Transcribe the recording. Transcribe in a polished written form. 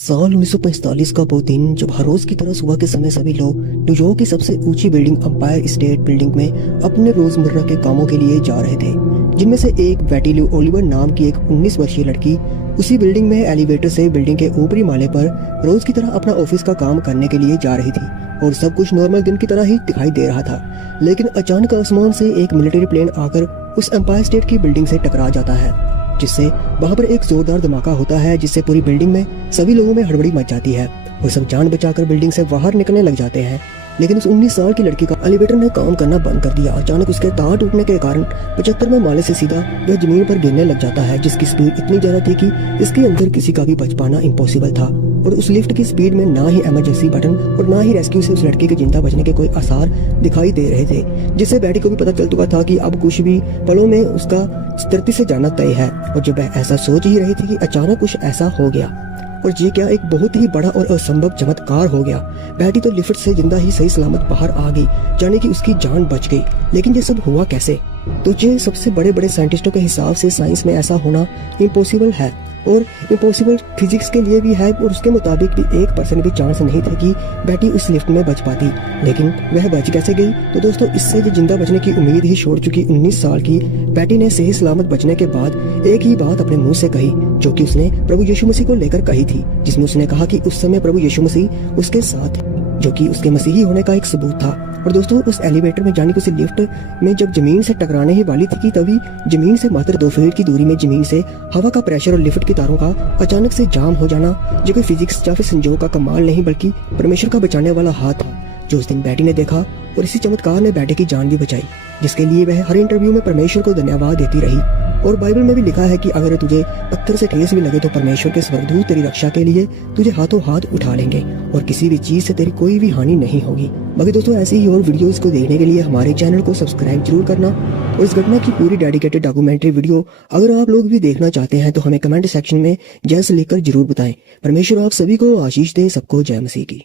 साल 1945 का वो दिन जब हर रोज की तरह सुबह के समय सभी लोग न्यूयॉर्क की सबसे ऊंची बिल्डिंग एम्पायर स्टेट बिल्डिंग में अपने रोजमर्रा के कामों के लिए जा रहे थे, जिनमें से एक बेटी ल्यू ओलिवर नाम की एक 19 वर्षीय लड़की उसी बिल्डिंग में एलिवेटर से बिल्डिंग के ऊपरी माले पर रोज की तरह अपना ऑफिस का काम करने के लिए जा रही थी और सब कुछ नॉर्मल दिन की तरह ही दिखाई दे रहा था। लेकिन अचानक आसमान से एक मिलिट्री प्लेन आकर उस एम्पायर स्टेट की बिल्डिंग से टकरा जाता है, जिससे वहां पर एक जोरदार धमाका होता है, जिससे पूरी बिल्डिंग में सभी लोगों में हड़बड़ी मच जाती है और सब जान बचाकर बिल्डिंग से बाहर निकलने लग जाते हैं। लेकिन उस 19 साल की लड़की का एलिवेटर ने काम करना बंद कर दिया। अचानक उसके तार टूटने के कारण 75वें माले से सीधा वह जमीन पर गिरने लग जाता है, जिसकी स्पीड इतनी ज्यादा थी कि इसके अंदर किसी का भी बच पाना इम्पॉसिबल था। और उस लिफ्ट की स्पीड में ना ही इमरजेंसी बटन और ना ही रेस्क्यू से उस लड़के के जिंदा बचने के कोई आसार दिखाई दे रहे थे, जिससे बेटी को भी पता चल चुका था कि अब कुछ भी पलों में उसका धरती से जाना तय है। और जब वह ऐसा सोच ही रही थी कि अचानक कुछ ऐसा हो गया, और ये क्या एक बहुत ही बड़ा और असंभव चमत्कार हो गया। बेटी तो लिफ्ट से जिंदा ही सही सलामत बाहर आ गई, जाने कि उसकी जान बच गई। लेकिन ये सब हुआ कैसे? तो ये सबसे बड़े बड़े साइंटिस्टों के हिसाब से साइंस में ऐसा होना इम्पॉसिबल है और इम्पॉसिबल फिजिक्स के लिए भी है, और उसके मुताबिक भी 1% भी चांस नहीं था कि बेटी उस लिफ्ट में बच पाती। लेकिन वह बच कैसे गई? तो दोस्तों, इससे जो जिंदा बचने की उम्मीद ही छोड़ चुकी 19 साल की बेटी ने सही सलामत बचने के बाद एक ही बात अपने मुंह से कही, जो कि उसने प्रभु यीशु मसीह को लेकर कही थी, जिसमें उसने कहा कि उस समय प्रभु यीशु मसीह उसके साथ, जो कि उसके मसीही होने का एक सबूत था। और दोस्तों, उस एलिवेटर में जाने की उस लिफ्ट में जब जमीन से टकराने ही वाली थी कि तभी जमीन से मात्र 2 फीट की दूरी में जमीन से हवा का प्रेशर और लिफ्ट की तारों का अचानक से जाम हो जाना, जो कोई फिजिक्स या फिर संजोग का कमाल नहीं बल्कि परमेश्वर का बचाने वाला हाथ था, जो उस दिन बेटी ने देखा। और इसी चमत्कार ने बेटे की जान भी बचाई, जिसके लिए वह हर इंटरव्यू में परमेश्वर को धन्यवाद देती रही। और बाइबल में भी लिखा है कि अगर तुझे पत्थर से ठेस भी लगे तो परमेश्वर के स्वर्गदूत तेरी रक्षा के लिए तुझे हाथों हाथ उठा लेंगे और किसी भी चीज से तेरी कोई भी हानि नहीं होगी। बाकी दोस्तों, ऐसे ही और वीडियोस को देखने के लिए हमारे चैनल को सब्सक्राइब जरूर करना, और इस घटना की पूरी डेडिकेटेड डॉक्यूमेंट्री वीडियो अगर आप लोग भी देखना चाहते हैं तो हमें कमेंट सेक्शन में जय से लिखकर जरूर बताएं। परमेश्वर आप सभी को आशीष दे। सबको जय मसीह की।